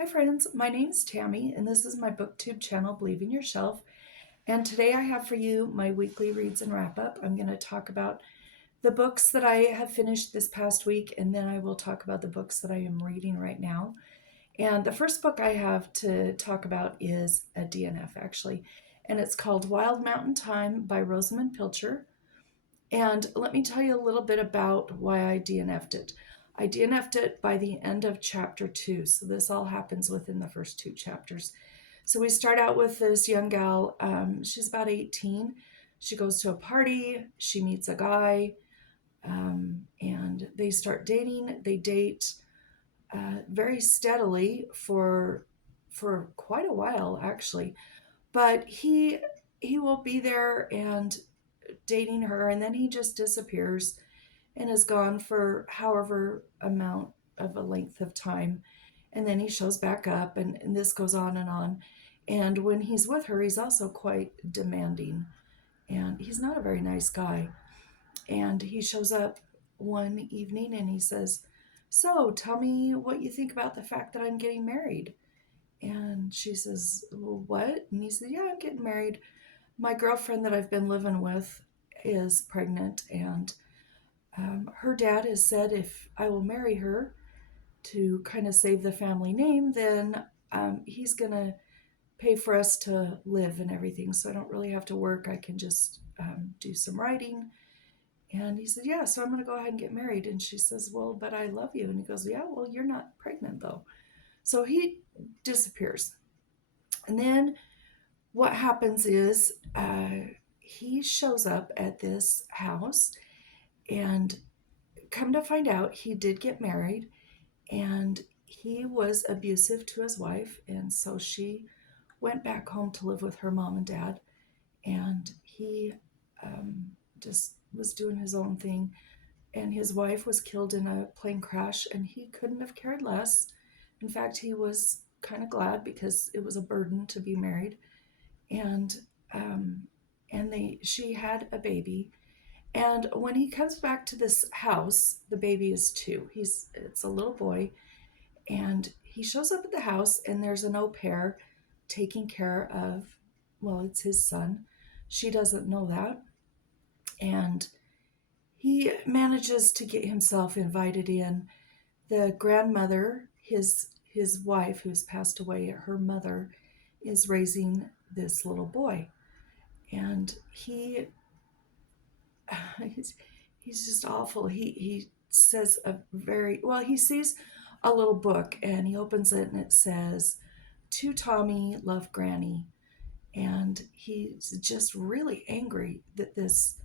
Hi friends, my name's Tammy and this is my booktube channel, Believe in Yourself. And today I have for you my weekly reads and wrap up. I'm going to talk about the books that I have finished this past week, and then I will talk about the books that I am reading right now. And the first book I have to talk about is a DNF actually, and it's called Wild Mountain Thyme by Rosamunde Pilcher. And let me tell you a little bit about why I DNF'd it. I DNF'd it by the end of chapter 2. So this all happens within the first 2 chapters. So we start out with this young gal. She's about 18. She goes to a party. She meets a guy. And they start dating. They date very steadily for quite a while, actually. But he will be there and dating her, and then he just disappears and is gone for however amount of a length of time, and then he shows back up, and this goes on and on. And when he's with her, he's also quite demanding, and he's not a very nice guy. And he shows up one evening and he says, "So tell me what you think about the fact that I'm getting married." And she says, "Well, what?" And he said, "Yeah, I'm getting married. My girlfriend that I've been living with is pregnant, and her dad has said if I will marry her to kind of save the family name, then he's going to pay for us to live and everything. So I don't really have to work. I can just do some writing." And he said, "Yeah, so I'm going to go ahead and get married." And she says, "Well, but I love you." And he goes, "Yeah, well, you're not pregnant though." So he disappears. And then what happens is he shows up at this house, and come to find out, he did get married, and he was abusive to his wife, and so she went back home to live with her mom and dad, and he just was doing his own thing, and his wife was killed in a plane crash, and he couldn't have cared less. In fact, he was kind of glad because it was a burden to be married, and um, she had a baby. And when he comes back to this house, the baby is 2. It's a little boy, and he shows up at the house, and there's an au pair taking care of, well, it's his son. She doesn't know that, and he manages to get himself invited in. The grandmother, his wife, who's passed away, her mother, is raising this little boy, and he's, he's just awful. He says a very well. He sees a little book and he opens it and it says, "To Tommy, love Granny," and he's just really angry that this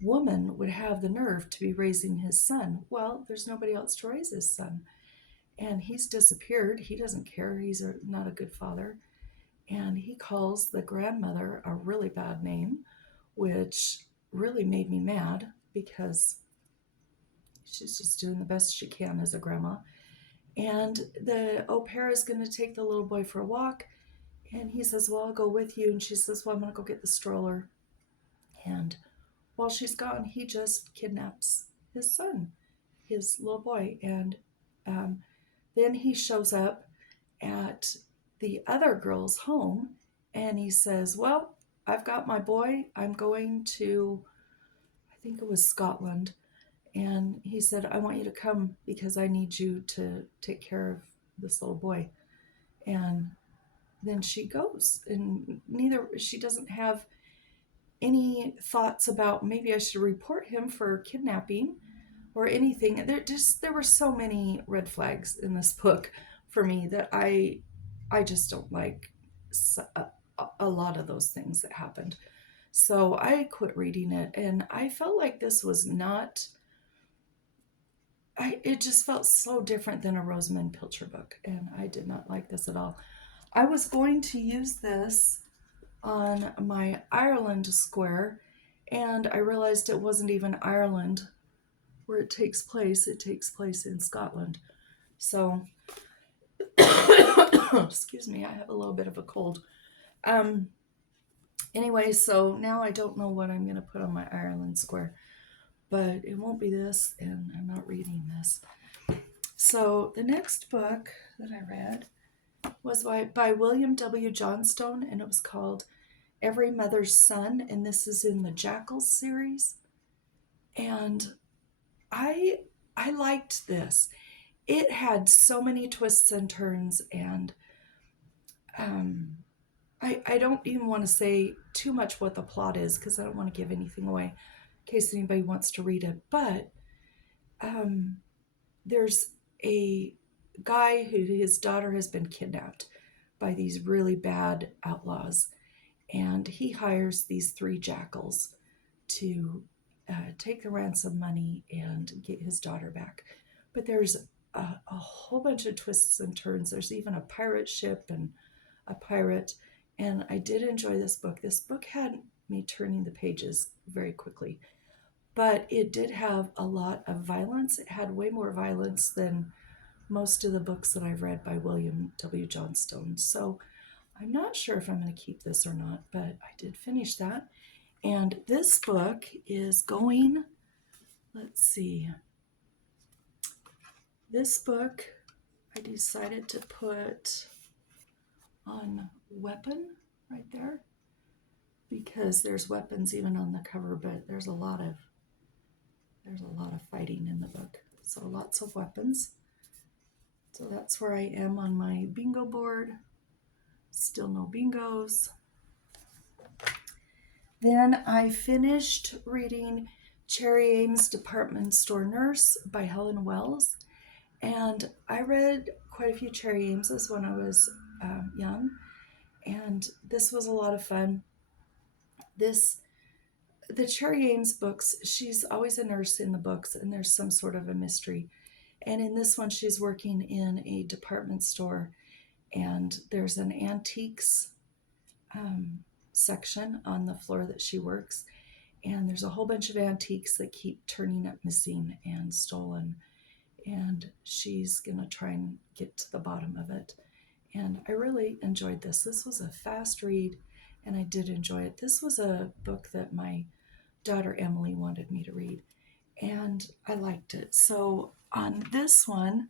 woman would have the nerve to be raising his son. Well, there's nobody else to raise his son, and he's disappeared. He doesn't care. Not a good father, and he calls the grandmother a really bad name, which really made me mad because she's just doing the best she can as a grandma. And the au pair is going to take the little boy for a walk, and he says, "Well, I'll go with you." And she says, "Well, I'm going to go get the stroller." And while she's gone, he just kidnaps his son, his little boy. And um, then he shows up at the other girl's home, and he says, "Well, I've got my boy. I'm going to, I think it was Scotland." And he said, "I want you to come because I need you to take care of this little boy." And then she goes, and she doesn't have any thoughts about maybe I should report him for kidnapping or anything. There were so many red flags in this book for me that I just don't like a lot of those things that happened. So I quit reading it, and I felt like this was not. It just felt so different than a Rosamunde Pilcher book, and I did not like this at all. I was going to use this on my Ireland square, and I realized it wasn't even Ireland where it takes place. It takes place in Scotland. So, excuse me, I have a little bit of a cold. Um, anyway, so now I don't know what I'm going to put on my Ireland square, but it won't be this, and I'm not reading this. So the next book that I read was by William W. Johnstone, and it was called Every Mother's Son, and this is in the Jackals series. And I liked this. It had so many twists and turns, and I don't even want to say too much what the plot is because I don't want to give anything away in case anybody wants to read it. But there's a guy who his daughter has been kidnapped by these really bad outlaws, and he hires these three jackals to take the ransom money and get his daughter back. But there's a whole bunch of twists and turns. There's even a pirate ship and a pirate. And I did enjoy this book. This book had me turning the pages very quickly, but it did have a lot of violence. It had way more violence than most of the books that I've read by William W. Johnstone. So I'm not sure if I'm going to keep this or not, but I did finish that. And this book is going, let's see. This book I decided to put on weapon right there because there's weapons even on the cover, but there's a lot of fighting in the book. So lots of weapons. So that's where I am on my bingo board. Still no bingos. Then I finished reading Cherry Ames Department Store Nurse by Helen Wells. And I read quite a few Cherry Ameses when I was young. And this was a lot of fun. The Cherry Ames books, she's always a nurse in the books, and there's some sort of a mystery. And in this one, she's working in a department store, and there's an antiques section on the floor that she works. And there's a whole bunch of antiques that keep turning up missing and stolen. And she's going to try and get to the bottom of it. And I really enjoyed this. This was a fast read, and I did enjoy it. This was a book that my daughter Emily wanted me to read, and I liked it. So on this one,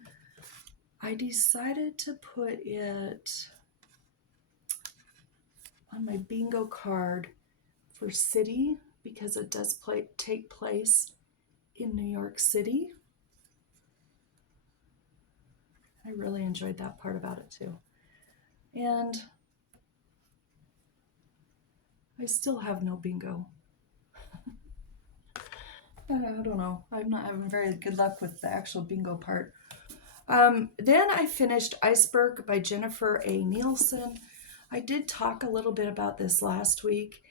I decided to put it on my bingo card for city because it does take place in New York City. I really enjoyed that part about it too. And I still have no bingo. I don't know. I'm not having very good luck with the actual bingo part. Then I finished Iceberg by Jennifer A. Nielsen. I did talk a little bit about this last week,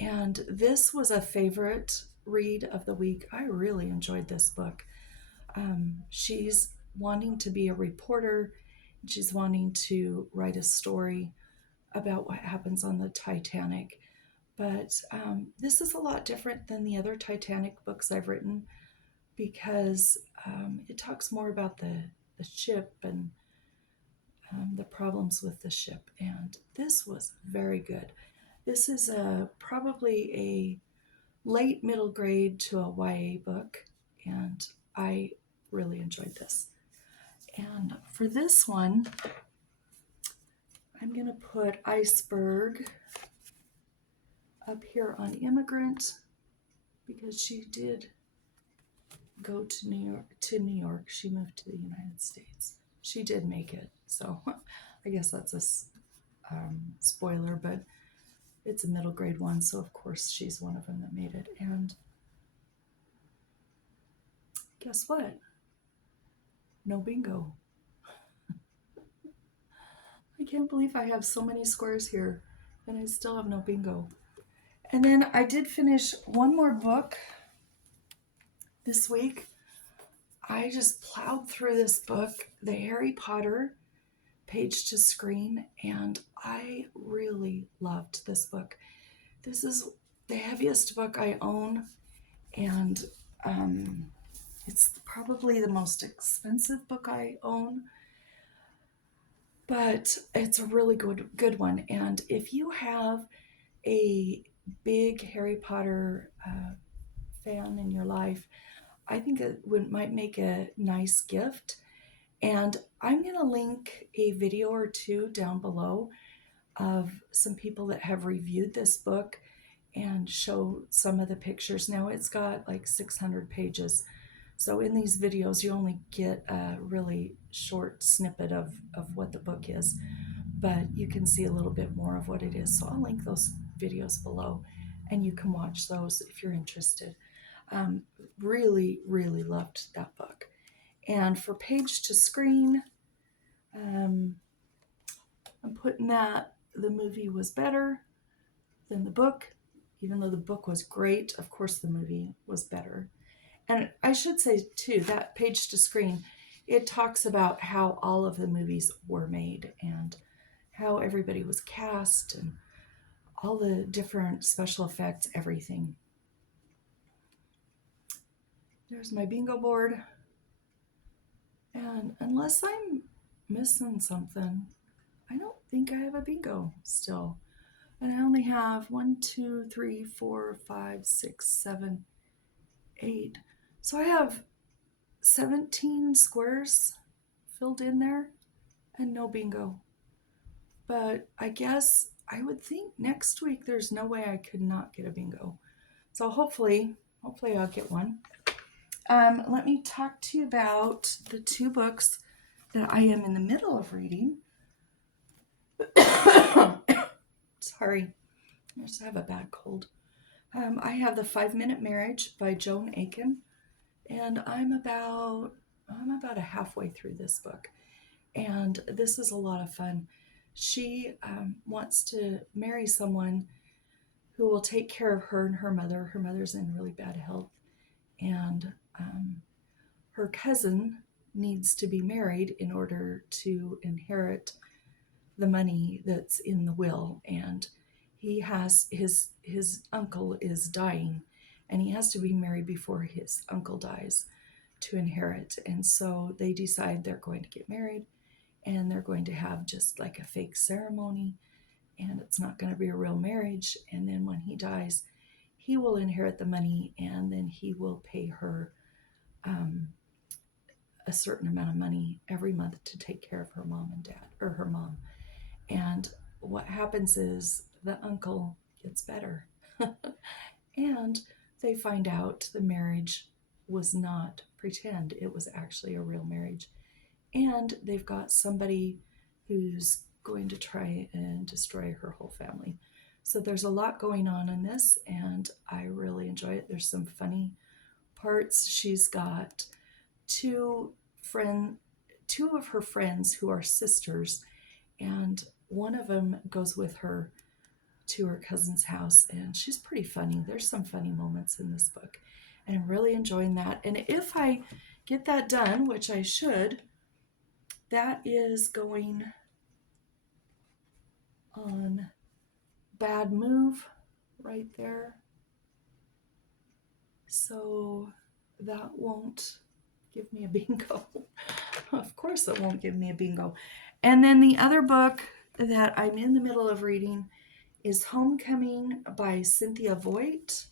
and this was a favorite read of the week. I really enjoyed this book. She's wanting to be a reporter. She's wanting to write a story about what happens on the Titanic. But this is a lot different than the other Titanic books I've written because it talks more about the ship and the problems with the ship. And this was very good. This is probably a late middle grade to a YA book, and I really enjoyed this. And for this one, I'm going to put Iceberg up here on Immigrant because she did go to New York. She moved to the United States. She did make it, so I guess that's a spoiler, but it's a middle grade one, so of course she's one of them that made it. And guess what? No bingo. I can't believe I have so many squares here and I still have no bingo. And then I did finish one more book this week. I just plowed through this book, The Harry Potter Page to Screen, and I really loved this book. This is the heaviest book I own, and it's probably the most expensive book I own, but it's a really good one. And if you have a big Harry Potter fan in your life, I think it might make a nice gift. And I'm going to link a video or two down below of some people that have reviewed this book and show some of the pictures. Now it's got like 600 pages. So in these videos, you only get a really short snippet of what the book is, but you can see a little bit more of what it is. So I'll link those videos below and you can watch those if you're interested. Really, really loved that book. And for page to screen, I'm putting that the movie was better than the book. Even though the book was great, of course the movie was better. And I should say too, that page to screen, it talks about how all of the movies were made and how everybody was cast and all the different special effects, everything. There's my bingo board. And unless I'm missing something, I don't think I have a bingo still. And I only have 1, 2, 3, 4, 5, 6, 7, 8. So I have 17 squares filled in there and no bingo. But I guess I would think next week there's no way I could not get a bingo. So hopefully I'll get one. Let me talk to you about the 2 books that I am in the middle of reading. Sorry, I just have a bad cold. I have The 5-Minute Marriage by Joan Aiken, and I'm about a halfway through this book, and this is a lot of fun. She wants to marry someone who will take care of her and her mother. Her mother's in really bad health, and her cousin needs to be married in order to inherit the money that's in the will. And he has his uncle is dying, and he has to be married before his uncle dies to inherit. And so they decide they're going to get married, and they're going to have just like a fake ceremony, and it's not going to be a real marriage. And then when he dies, he will inherit the money, and then he will pay her a certain amount of money every month to take care of her mom and dad, or her mom. And what happens is the uncle gets better. And they find out the marriage was not pretend, it was actually a real marriage. And they've got somebody who's going to try and destroy her whole family. So there's a lot going on in this, and I really enjoy it. There's some funny parts. She's got two of her friends who are sisters, and one of them goes with her to her cousin's house, and she's pretty funny. There's some funny moments in this book, and I'm really enjoying that. And if I get that done, which I should, that is going on Bad Move right there. So that won't give me a bingo. Of course it won't give me a bingo. And then the other book that I'm in the middle of reading is Homecoming by Cynthia Voigt.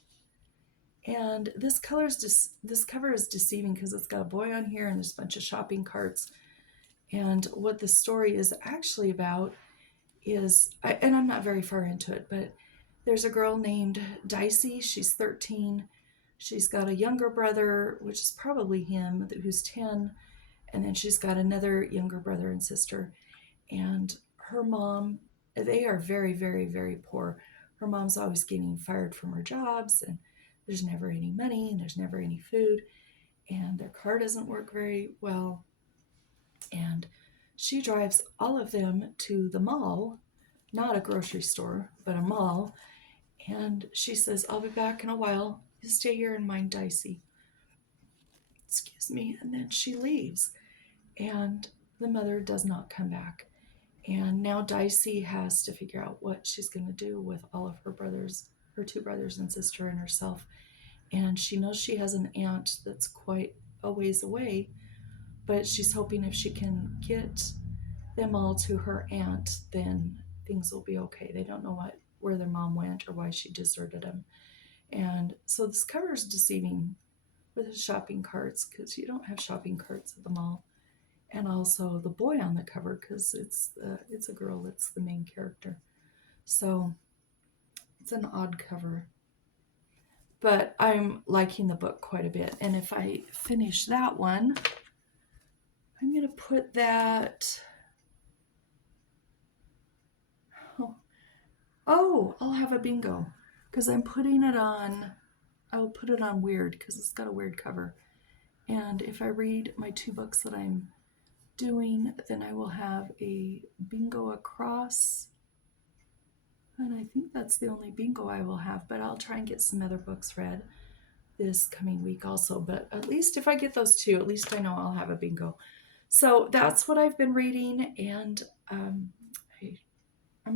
And this cover is deceiving because it's got a boy on here and there's a bunch of shopping carts. And what the story is actually about is, and I'm not very far into it, but there's a girl named Dicey. She's 13. She's got a younger brother, which is probably him, who's 10. And then she's got another younger brother and sister. And her mom, they are very, very, very poor. Her mom's always getting fired from her jobs, and there's never any money, and there's never any food, and their car doesn't work very well. And she drives all of them to the mall, not a grocery store, but a mall. And she says, I'll be back in a while. You stay here and mind Dicey. Excuse me. And then she leaves. And the mother does not come back. And now Dicey has to figure out what she's going to do with all of her brothers, her 2 brothers and sister, and herself. And she knows she has an aunt that's quite a ways away, but she's hoping if she can get them all to her aunt, then things will be okay. They don't know where their mom went or why she deserted them. And so this cover is deceiving with the shopping carts, because you don't have shopping carts at the mall. and also the boy on the cover, because it's a girl that's the main character. So it's an odd cover. But I'm liking the book quite a bit. And if I finish that one, I'm going to put that... Oh, I'll have a bingo. Because I'm putting it on... I'll put it on weird, because it's got a weird cover. And if I read my 2 books that I'm doing, then I will have a bingo across. And I think that's the only bingo I will have, but I'll try and get some other books read this coming week also. But at least if I get those 2, at least I know I'll have a bingo. So that's what I've been reading, and I'm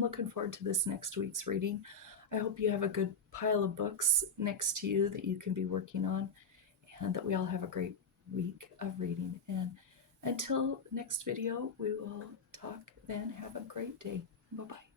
looking forward to this next week's reading. I hope you have a good pile of books next to you that you can be working on, and that we all have a great week of reading. And until next video, we will talk then. Have a great day. Bye-bye.